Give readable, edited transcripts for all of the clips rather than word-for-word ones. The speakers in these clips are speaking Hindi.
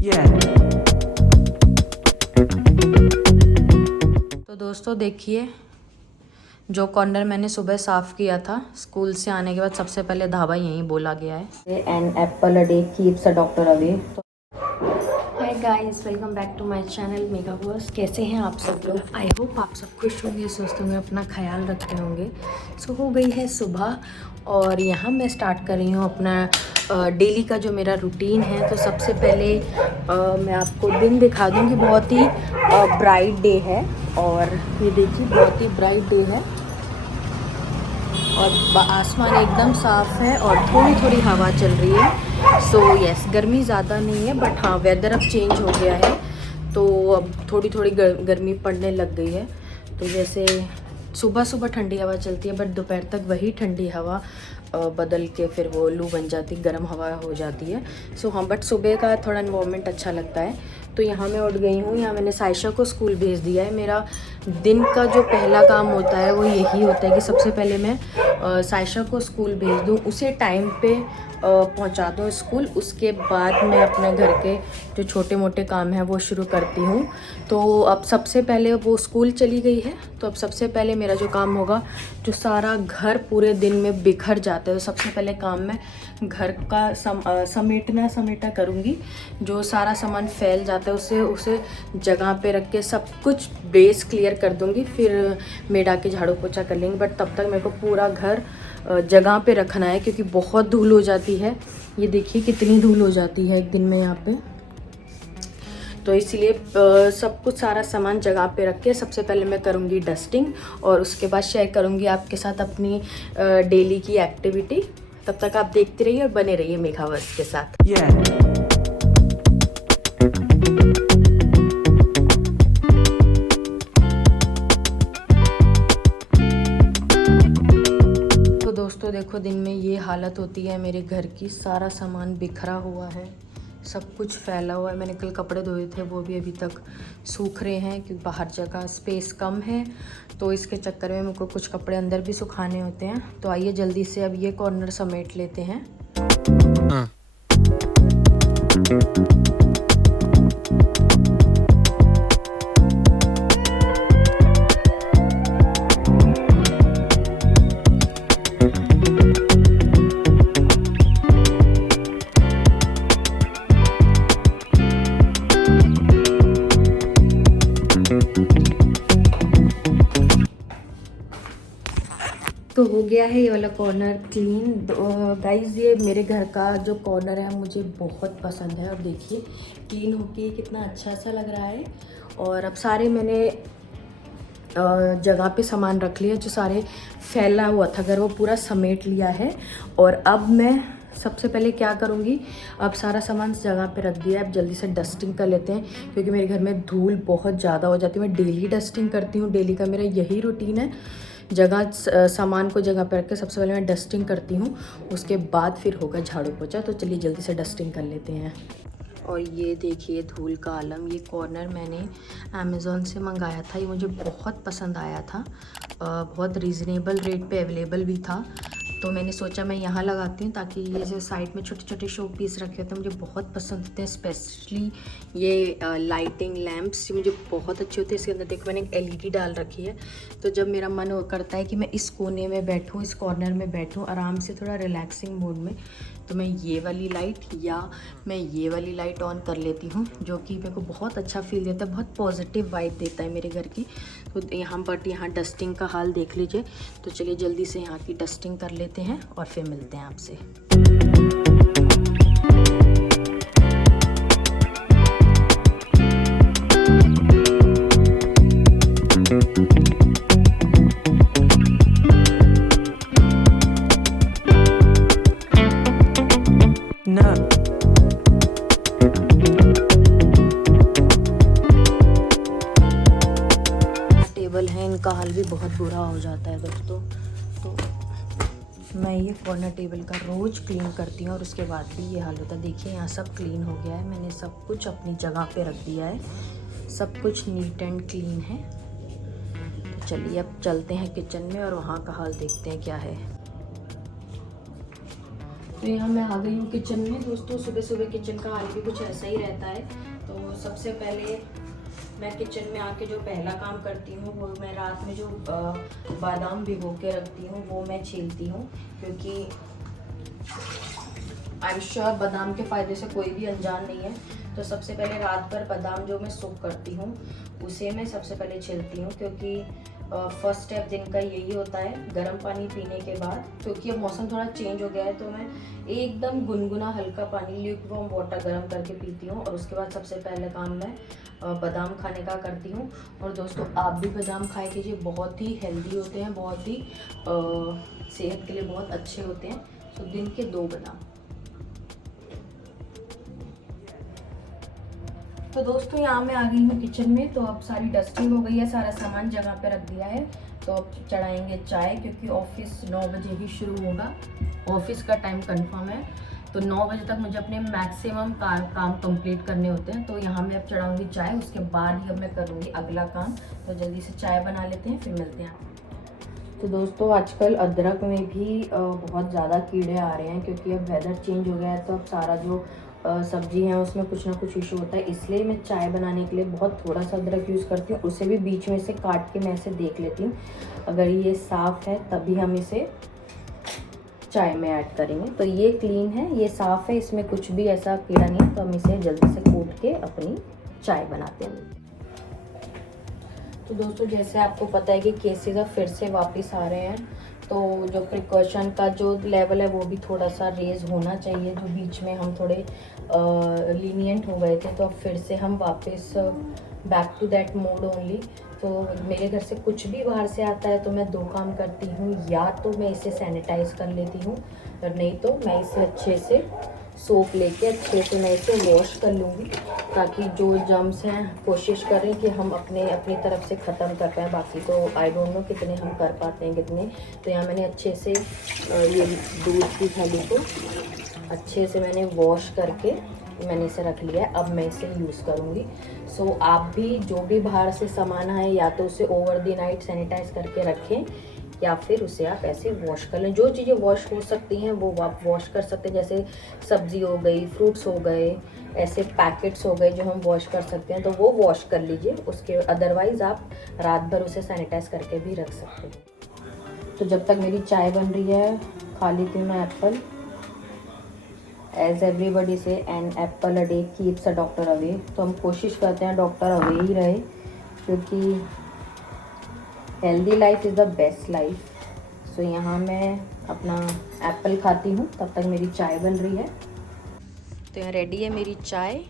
तो दोस्तों देखिए, जो कॉर्नर मैंने सुबह साफ़ किया था स्कूल से आने के बाद, सबसे पहले धाबा यहीं बोला गया है, an apple a day keeps a doctor away. Hi guys, welcome back to my channel Mega Verse. कैसे हैं आप सब लोग? आई होप आप सब खुश होंगे, स्वस्थ होंगे, अपना ख्याल रख रहे होंगे। सो हो गई है सुबह और यहाँ मैं स्टार्ट कर रही हूँ अपना डेली का जो मेरा रूटीन है। तो सबसे पहले मैं आपको दिन दिखा दूँगी। बहुत ही ब्राइट डे है और ये देखिए बहुत ही ब्राइट डे है और आसमान एकदम साफ़ है और थोड़ी थोड़ी हवा चल रही है। सो यस, गर्मी ज़्यादा नहीं है, बट हाँ वेदर अब चेंज हो गया है तो अब थोड़ी थोड़ी गर्मी पड़ने लग गई है। तो जैसे सुबह सुबह ठंडी हवा चलती है, बट दोपहर तक वही ठंडी हवा बदल के फिर वो लू बन जाती, गर्म हवा हो जाती है। सो हाँ, बट सुबह का थोड़ा एनवायरनमेंट अच्छा लगता है। तो यहाँ मैं उठ गई हूँ, यहाँ मैंने साइशा को स्कूल भेज दिया है। मेरा दिन का जो पहला काम होता है वो यही होता है कि सबसे पहले मैं साइशा को स्कूल भेज दूँ, उसे टाइम पे पहुँचा दूँ स्कूल। उसके बाद मैं अपने घर के जो छोटे मोटे काम हैं वो शुरू करती हूँ। तो अब सबसे पहले वो स्कूल चली गई है, तो अब सबसे पहले मेरा जो काम होगा, जो सारा घर पूरे दिन में बिखर जाता है, तो सबसे पहले काम मैं घर का समेटा करूँगी। जो सारा सामान फैल जाता है उसे जगह पे रख के सब कुछ बेस क्लियर कर दूँगी। फिर मेड आके झाड़ू पोछा कर लेंगे, बट तब तक मेरे को पूरा घर जगह पे रखना है क्योंकि बहुत धूल हो जाती है। ये देखिए कितनी धूल हो जाती है एक दिन में यहाँ पे। तो इसलिए सब कुछ सारा सामान जगह पे रख के सबसे पहले मैं करूँगी डस्टिंग और उसके बाद शेयर करूँगी आपके साथ अपनी डेली की एक्टिविटी। तब तक आप देखते रहिए और बने रहिए मेघावर्स के साथ। तो दोस्तों देखो, दिन में ये हालत होती है मेरे घर की। सारा सामान बिखरा हुआ है, सब कुछ फैला हुआ है। मैंने कल कपड़े धोए थे, वो भी अभी तक सूख रहे हैं क्योंकि बाहर जगह स्पेस कम है। तो इसके चक्कर में मुझको कुछ कपड़े अंदर भी सुखाने होते हैं। तो आइए जल्दी से अब ये कॉर्नर समेट लेते हैं। तो हो गया है ये वाला कॉर्नर क्लीन। गाइस, ये मेरे घर का जो कॉर्नर है मुझे बहुत पसंद है और देखिए क्लीन होके कितना अच्छा सा लग रहा है। और अब सारे मैंने जगह पे सामान रख लिया, जो सारे फैला हुआ था घर वो पूरा समेट लिया है। और अब मैं सबसे पहले क्या करूँगी, अब सारा सामान जगह पे रख दिया है, अब जल्दी से डस्टिंग कर लेते हैं क्योंकि मेरे घर में धूल बहुत ज़्यादा हो जाती है। मैं डेली डस्टिंग करती हूँ, डेली का मेरा यही रूटीन है। जगह सामान को जगह पर रख के सबसे पहले मैं डस्टिंग करती हूँ, उसके बाद फिर होगा झाड़ू पोछा। तो चलिए जल्दी से डस्टिंग कर लेते हैं। और ये देखिए धूल का आलम, ये कॉर्नर मैंने अमेज़ॉन से मंगाया था। ये मुझे बहुत पसंद आया था, बहुत रीज़नेबल रेट पे अवेलेबल भी था। तो मैंने सोचा मैं यहाँ लगाती हूँ ताकि ये जो साइड में छोटे छोटे शो पीस रखे होते हैं मुझे बहुत पसंद होते हैं। स्पेशली ये लाइटिंग लैम्प्स मुझे बहुत अच्छे होते हैं। इसके अंदर देखो मैंने एक LED डाल रखी है, तो जब मेरा मन करता है कि मैं इस कोने में बैठूँ, इस कॉर्नर में बैठूँ आराम से थोड़ा रिलैक्सिंग मोड में, तो मैं ये वाली लाइट या मैं ये वाली लाइट ऑन कर लेती हूँ, जो कि मेरे को बहुत अच्छा फील देता है, बहुत पॉजिटिव वाइब देता है मेरे घर की। तो यहाँ डस्टिंग का हाल देख लीजिए। तो चलिए जल्दी से यहाँ की डस्टिंग कर लेते हैं और फिर मिलते हैं आपसे। टेबल है, इनका हाल भी बहुत बुरा हो जाता है दोस्तों। तो मैं ये कॉर्नर टेबल का रोज़ क्लीन करती हूँ और उसके बाद भी ये हाल होता है। देखिए यहाँ सब क्लीन हो गया है, मैंने सब कुछ अपनी जगह पे रख दिया है, सब कुछ नीट एंड क्लीन है। तो चलिए अब चलते हैं किचन में और वहाँ का हाल देखते हैं क्या है। तो यहाँ मैं आ गई हूँ किचन में। दोस्तों सुबह सुबह किचन का हाल भी कुछ ऐसा ही रहता है। तो सबसे पहले मैं किचन में आके जो पहला काम करती हूँ वो मैं रात में जो बादाम भिगो के रखती हूँ वो मैं छीलती हूँ, क्योंकि आई एम श्योर बादाम के फ़ायदे से कोई भी अनजान नहीं है। तो सबसे पहले रात भर बादाम जो मैं सोक करती हूँ उसे मैं सबसे पहले छीलती हूँ, क्योंकि फर्स्ट स्टेप दिन का यही होता है गर्म पानी पीने के बाद। क्योंकि अब मौसम थोड़ा चेंज हो गया है तो मैं एकदम गुनगुना हल्का पानी ल्यूकवार्म वाटर गर्म करके पीती हूँ, और उसके बाद सबसे पहले काम मैं बादाम खाने का करती हूँ। और दोस्तों आप भी बादाम खाए कीजिए, बहुत ही हेल्दी होते हैं, बहुत ही सेहत के लिए बहुत अच्छे होते हैं। तो दिन के 2 बादाम। तो दोस्तों यहाँ मैं आ गई हूँ किचन में। तो अब सारी डस्टिंग हो गई है, सारा सामान जगह पे रख दिया है। तो अब चढ़ाएंगे चाय, क्योंकि ऑफिस 9 बजे ही शुरू होगा। ऑफिस का टाइम कंफर्म है, तो 9 बजे तक मुझे अपने मैक्सिमम काम कंप्लीट करने होते हैं। तो यहाँ मैं अब चढ़ाऊँगी चाय, उसके बाद ही अब मैं करूँगी अगला काम। तो जल्दी से चाय बना लेते हैं, फिर मिलते हैं। तो दोस्तों आजकल अदरक में भी बहुत ज़्यादा कीड़े आ रहे हैं, क्योंकि अब वेदर चेंज हो गया है। तो अब सारा जो सब्जी है उसमें कुछ ना कुछ इशू होता है, इसलिए मैं चाय बनाने के लिए बहुत थोड़ा सा अदरक यूज़ करती हूँ। उसे भी बीच में से काट के मैं इसे देख लेती हूँ, अगर ये साफ़ है तभी हम इसे चाय में ऐड करेंगे। तो ये क्लीन है, ये साफ़ है, इसमें कुछ भी ऐसा कीड़ा नहीं है। तो हम इसे जल्दी से कूट के अपनी चाय बनाते हैं। तो दोस्तों जैसे आपको पता है कि केसेस अब फिर से वापस आ रहे हैं, तो जो प्रिकॉशन का जो लेवल है वो भी थोड़ा सा रेज होना चाहिए। जो बीच में हम थोड़े लीनियंट हो गए थे, तो अब फिर से हम वापस back to that mode only. तो मेरे घर से कुछ भी बाहर से आता है तो मैं 2 काम करती हूँ, या तो मैं इसे सैनिटाइज़ कर लेती हूँ, और नहीं तो मैं इसे अच्छे से सोप लेके अच्छे से मैं इसे वॉश कर लूँगी, ताकि जो जर्म्स हैं कोशिश करें कि हम अपनी तरफ से ख़त्म कर पाएँ। बाकी तो आई डोंट नो कितने हम कर पाते हैं कितने। तो यहाँ मैंने अच्छे से ये दूध की थैली को अच्छे से मैंने वॉश करके मैंने इसे रख लिया है। अब मैं इसे यूज़ करूँगी। सो आप भी जो भी बाहर से सामान है, या तो उसे ओवर द नाइट सैनिटाइज़ करके रखें, या फिर उसे आप ऐसे वॉश कर लें। जो चीज़ें वॉश हो सकती हैं वो आप वॉश कर सकते हैं, जैसे सब्ज़ी हो गई, फ्रूट्स हो गए, ऐसे पैकेट्स हो गए जो हम वॉश कर सकते हैं, तो वो वॉश कर लीजिए। उसके अदरवाइज़ आप रात भर उसे सैनिटाइज़ करके भी रख सकते हैं। तो जब तक मेरी चाय बन रही है खा लेती हूँ मैं apple. As everybody say an apple a day keeps a doctor away. तो हम कोशिश करते हैं डॉक्टर अवे ही रहे, क्योंकि healthy life is the best life. So यहाँ मैं अपना एप्पल खाती हूँ, तब तक मेरी चाय बन रही है। तो यहाँ रेडी है मेरी चाय।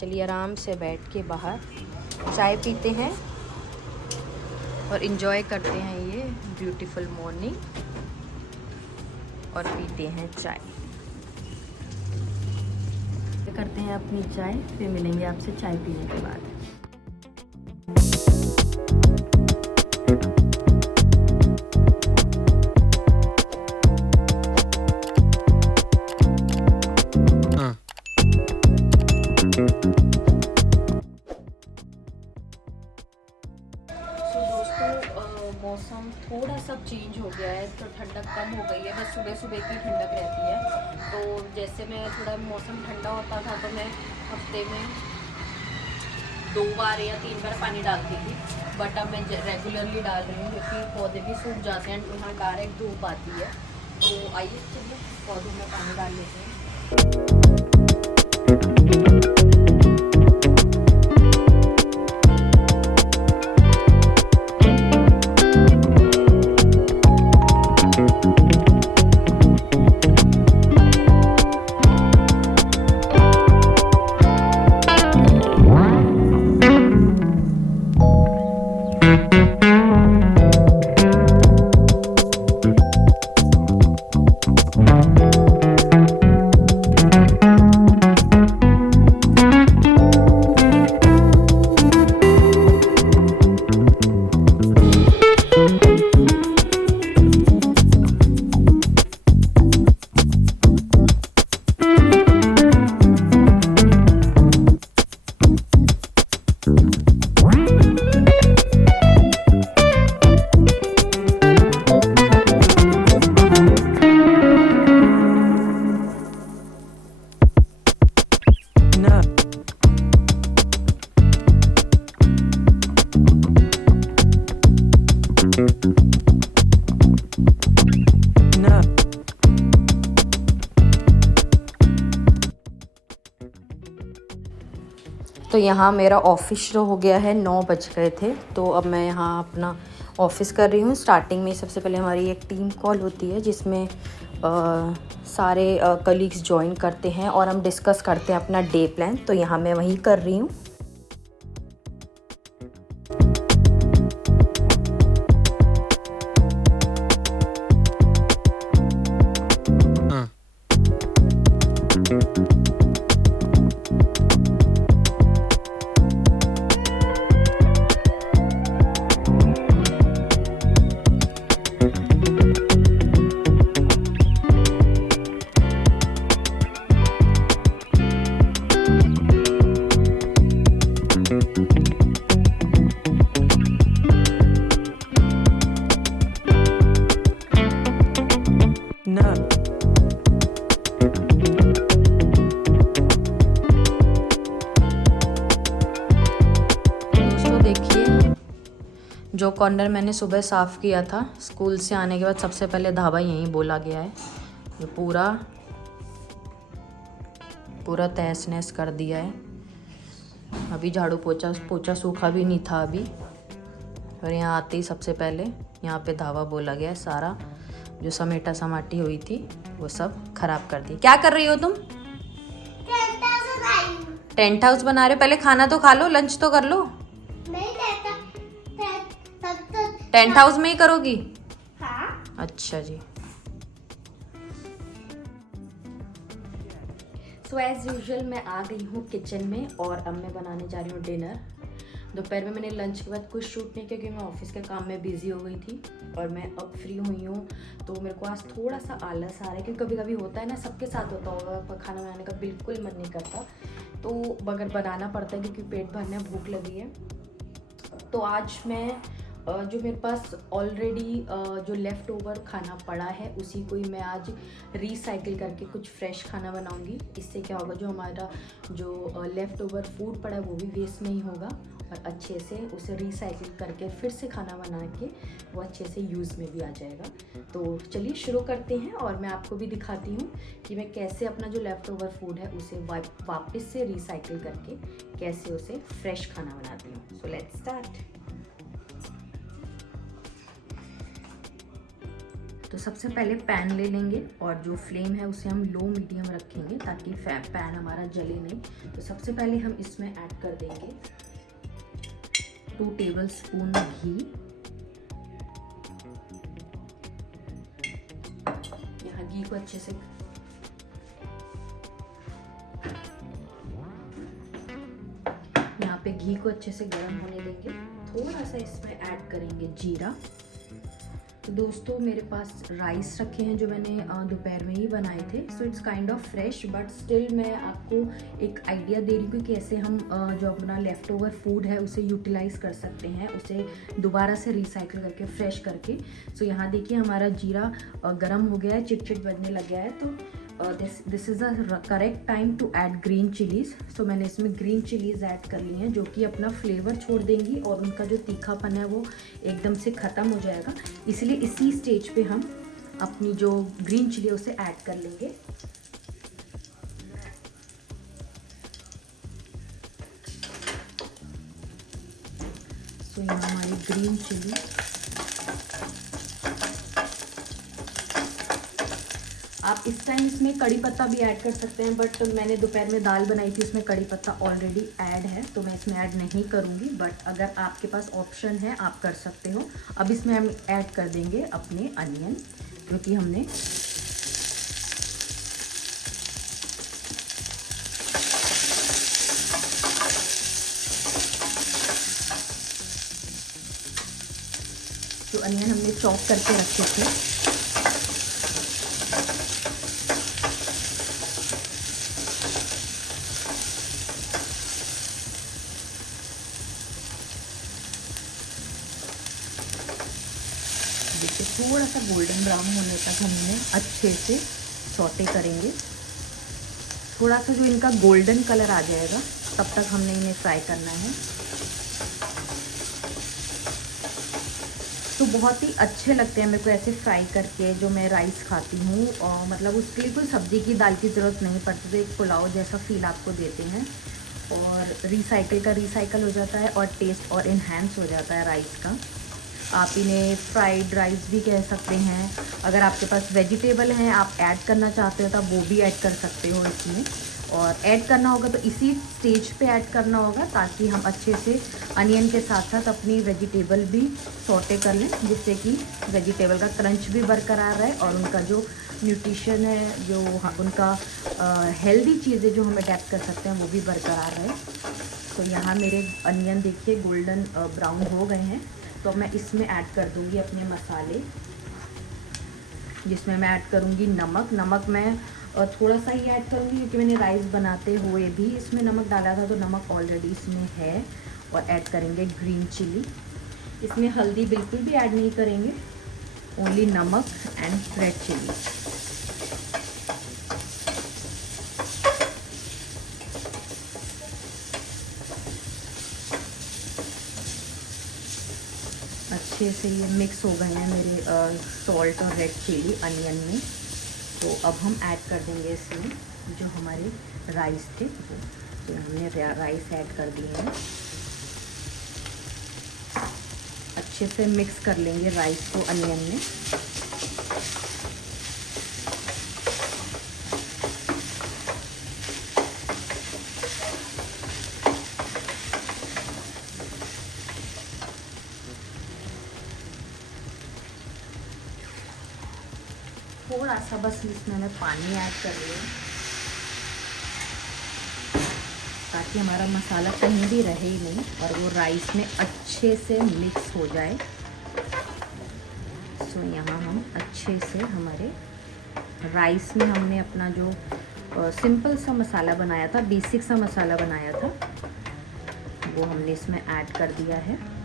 चलिए आराम से बैठ के बाहर चाय पीते हैं और इन्जॉय करते हैं ये ब्यूटीफुल मॉर्निंग, और पीते हैं चाय। करते हैं अपनी चाय, फिर मिलेंगे आपसे चाय पीने के बाद। मौसम थोड़ा सा चेंज हो गया है, तो ठंडक कम हो गई है, बस सुबह सुबह की ठंडक रहती है। तो जैसे मैं थोड़ा मौसम ठंडा होता था तो मैं हफ्ते में 2 बार या 3 बार पानी डालती थी, बट अब मैं रेगुलरली डाल रही हूँ, क्योंकि पौधे भी सूख जाते हैं, तो यहाँ डायरेक्ट धूप आती है। तो आइए चलिए पौधों में पानी डाल लेते हैं। तो यहाँ मेरा ऑफिस शुरू हो गया है, 9 बज गए थे। तो अब मैं यहाँ अपना ऑफिस कर रही हूँ। स्टार्टिंग में सबसे पहले हमारी एक टीम कॉल होती है जिसमें सारे कलीग्स ज्वाइन करते हैं और हम डिस्कस करते हैं अपना डे प्लान। तो यहाँ मैं वही कर रही हूँ। जो कॉर्नर मैंने सुबह साफ़ किया था स्कूल से आने के बाद, सबसे पहले धाबा यहीं बोला गया है। ये पूरा तहस नहस कर दिया है। अभी झाड़ू पोछा सूखा भी नहीं था अभी। और यहाँ आते ही सबसे पहले यहाँ पे धावा बोला गया है। सारा जो समेटा समाटी हुई थी वो सब खराब कर दी। क्या कर रही हो तुम? टेंट हाउस बना रहे हो? पहले खाना तो खा लो, लंच तो कर लो। टेंट हाउस में ही करोगी? हाँ। अच्छा जी। सो एज यूजुअल मैं आ गई हूँ किचन में और अब मैं बनाने जा रही हूँ डिनर। दोपहर में मैंने लंच के बाद कुछ शूट नहीं किया क्योंकि मैं ऑफिस के काम में बिजी हो गई थी और मैं अब फ्री हुई हूँ। तो मेरे को आज थोड़ा सा आलस आ रहा है क्योंकि कभी कभी होता है ना, सबके साथ होता होगा, पर खाना बनाने का बिल्कुल मन नहीं करता। तो मगर बनाना पड़ता है क्योंकि पेट भरने भूख लगी है। तो आज मैं जो मेरे पास ऑलरेडी जो लेफ़्ट ओवर खाना पड़ा है उसी को ही मैं आज रीसाइकिल करके कुछ फ्रेश खाना बनाऊंगी। इससे क्या होगा, जो हमारा जो लेफ़्ट ओवर फूड पड़ा है वो भी वेस्ट नहीं होगा और अच्छे से उसे रीसाइकिल करके फिर से खाना बना के वो अच्छे से यूज़ में भी आ जाएगा। तो चलिए शुरू करते हैं और मैं आपको भी दिखाती हूँ कि मैं कैसे अपना जो लेफ़्ट ओवर फूड है उसे वापस से रीसाइकिल करके कैसे उसे फ्रेश खाना बनाती हूँ। So let's start. तो सबसे पहले पैन ले लेंगे और जो फ्लेम है उसे हम लो मीडियम रखेंगे ताकि पैन हमारा जले नहीं। तो सबसे पहले हम इसमें ऐड कर देंगे 2 टेबलस्पून घी। यहाँ घी को अच्छे से घी को अच्छे से गर्म होने देंगे। थोड़ा सा इसमें ऐड करेंगे जीरा। तो दोस्तों मेरे पास राइस रखे हैं जो मैंने दोपहर में ही बनाए थे। So it's kind of fresh but still मैं आपको एक आइडिया दे रही हूँ कि कैसे हम जो अपना लेफ़्ट ओवर फूड है उसे यूटिलाइज़ कर सकते हैं, उसे दोबारा से रिसाइकिल करके फ्रेश करके। सो यहाँ देखिए हमारा जीरा गर्म हो गया है, चिटचिट बनने लग गया है। तो this is the correct time to add green chillies. So मैंने इसमें ग्रीन चिलीज़ ऐड कर ली हैं जो कि अपना फ्लेवर छोड़ देंगी और उनका जो तीखापन है वो एकदम से ख़त्म हो जाएगा। इसलिए इसी स्टेज पे हम अपनी जो ग्रीन चिली उसे ऐड कर लेंगे। तो यहाँ हमारी ग्रीन चिली आप इस टाइम इसमें कड़ी पत्ता भी ऐड कर सकते हैं, बट मैंने दोपहर में दाल बनाई थी उसमें कड़ी पत्ता ऑलरेडी ऐड है तो मैं इसमें ऐड नहीं करूँगी। बट अगर आपके पास ऑप्शन है आप कर सकते हो। अब इसमें हम ऐड कर देंगे अपने अनियन क्योंकि हमने जो अनियन हमने चॉप करके रखे थे थोड़ा सा गोल्डन ब्राउन होने तक हमने अच्छे से सौटे करेंगे। थोड़ा सा जो इनका गोल्डन कलर आ जाएगा तब तक हमने इन्हें फ्राई करना है। तो बहुत ही अच्छे लगते हैं मेरे को ऐसे फ्राई करके जो मैं राइस खाती हूँ। और मतलब उसके लिए कोई सब्ज़ी की दाल की ज़रूरत नहीं पड़ती, तो एक पुलाव जैसा फील आपको देते हैं। और रिसाइकिल का रिसाइकल हो जाता है और टेस्ट और इन्हेंस हो जाता है राइस का। आप इन्हें फ्राइड राइस भी कह सकते हैं। अगर आपके पास वेजिटेबल हैं, आप ऐड करना चाहते हो तो आप वो भी ऐड कर सकते हो इसमें। और ऐड करना होगा तो इसी स्टेज पे ऐड करना होगा, ताकि हम अच्छे से अनियन के साथ साथ अपनी वेजिटेबल भी सौटे कर लें, जिससे कि वेजिटेबल का क्रंच भी बरकरार रहे और उनका जो न्यूट्रिशन है, जो उनका हेल्दी चीज़ें जो हम अडैप्ट कर सकते हैं वो भी बरकरार रहे। तो यहाँ मेरे अनियन देखिए गोल्डन ब्राउन हो गए हैं। तो मैं इसमें ऐड कर दूँगी अपने मसाले, जिसमें मैं ऐड करूँगी नमक मैं थोड़ा सा ही ऐड करूँगी, क्योंकि मैंने राइस बनाते हुए भी इसमें नमक डाला था, तो नमक ऑलरेडी इसमें है। और ऐड करेंगे ग्रीन चिली। इसमें हल्दी बिल्कुल भी ऐड नहीं करेंगे, ओनली नमक एंड रेड चिली। अच्छे से ये मिक्स हो गए हैं मेरे सॉल्ट और रेड चिली अनियन में। तो अब हम ऐड कर देंगे इसमें जो हमारे राइस थे, तो हमने राइस ऐड कर दिए हैं। अच्छे से मिक्स कर लेंगे राइस को अनियन में। थोड़ा सा बस इसमें मैं पानी ऐड कर रही हूँ, ताकि हमारा मसाला कहीं भी रहे ही नहीं और वो राइस में अच्छे से मिक्स हो जाए। सो यहाँ हम अच्छे से हमारे राइस में हमने अपना जो सिंपल सा मसाला बनाया था, बेसिक सा मसाला बनाया था, वो हमने इसमें ऐड कर दिया है।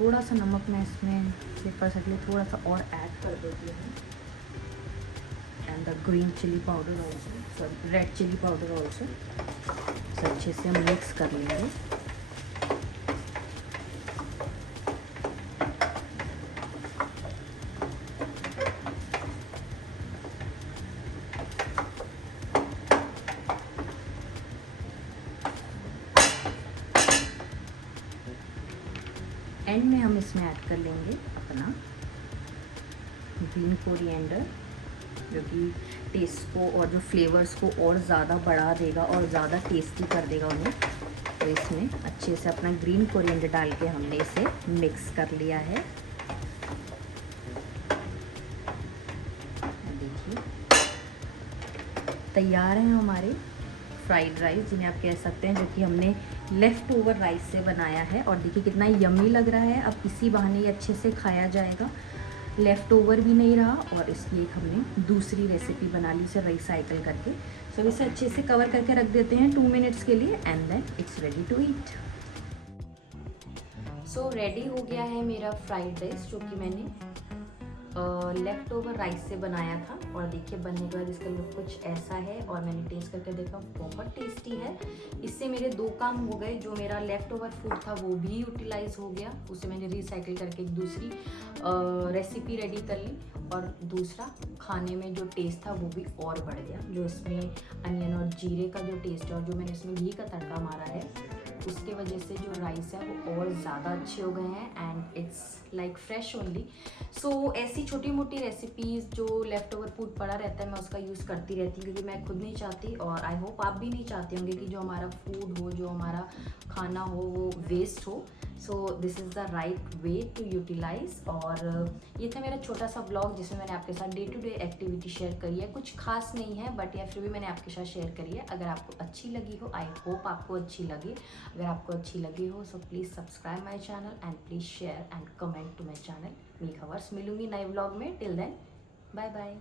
थोड़ा सा नमक मैं इसमें पेपर से थोड़ा सा और ऐड कर देती हूँ, and the green chilli powder also, sorry red chilli powder also. अच्छे से हम मिक्स कर लेंगे। एंड में हम इसमें ऐड कर लेंगे अपना ग्रीन कोरिएंडर, जो कि टेस्ट को और जो फ्लेवर्स को और ज़्यादा बढ़ा देगा और ज़्यादा टेस्टी कर देगा उन्हें। तो इसमें अच्छे से अपना ग्रीन कोरिएंडर डाल के हमने इसे मिक्स कर लिया है। देखिए तैयार हैं हमारे फ्राइड राइस, जिन्हें आप कह सकते हैं, जो कि हमने लेफ़्ट ओवर राइस से बनाया है। और देखिए कितना यम्मी लग रहा है। अब इसी बहाने ये अच्छे से खाया जाएगा, लेफ़्ट ओवर भी नहीं रहा। और इसकी एक हमने दूसरी रेसिपी बना ली इसे रिसाइकिल करके। सो इसे अच्छे से कवर करके रख देते हैं 2 मिनट्स के लिए, and then it's ready to eat. So ready हो गया है मेरा फ्राइड राइस, जो कि मैंने लेफ़्ट ओवर राइस से बनाया था। और देखिए बनने के बाद इसका लुक कुछ ऐसा है, और मैंने टेस्ट करके देखा बहुत टेस्टी है। इससे मेरे 2 काम हो गए, जो मेरा लेफ़्ट ओवर फूड था वो भी यूटिलाइज हो गया, उसे मैंने रिसाइकिल करके एक दूसरी रेसिपी रेडी कर ली। और दूसरा, खाने में जो टेस्ट था वो भी और बढ़ गया। जो इसमें अनियन और जीरे का जो टेस्ट है और जो मैंने इसमें घी का तड़का मारा है, उसके वजह से जो राइस है वो और ज़्यादा अच्छे हो गए हैं, and it's like fresh only. So ऐसी छोटी मोटी रेसिपीज़ जो लेफ़्ट ओवर फूड पड़ा रहता है, मैं उसका यूज़ करती रहती हूँ, क्योंकि मैं खुद नहीं चाहती, और आई होप आप भी नहीं चाहते होंगे कि जो हमारा फूड हो, जो हमारा खाना हो, वो वेस्ट हो। So this is the right way to utilise. और ये था मेरा छोटा सा ब्लॉग, जिसमें मैंने आपके साथ day to day activity share करी है। कुछ खास नहीं है, बट या फिर भी मैंने आपके साथ शेयर करी है। अगर आपको अच्छी लगी हो, आई होप आपको अच्छी लगे। अगर आपको अच्छी लगी हो, so please subscribe my channel and please share and comment to my channel. मीक हवर्स मिलूंगी नए ब्लॉग में। Till then bye bye.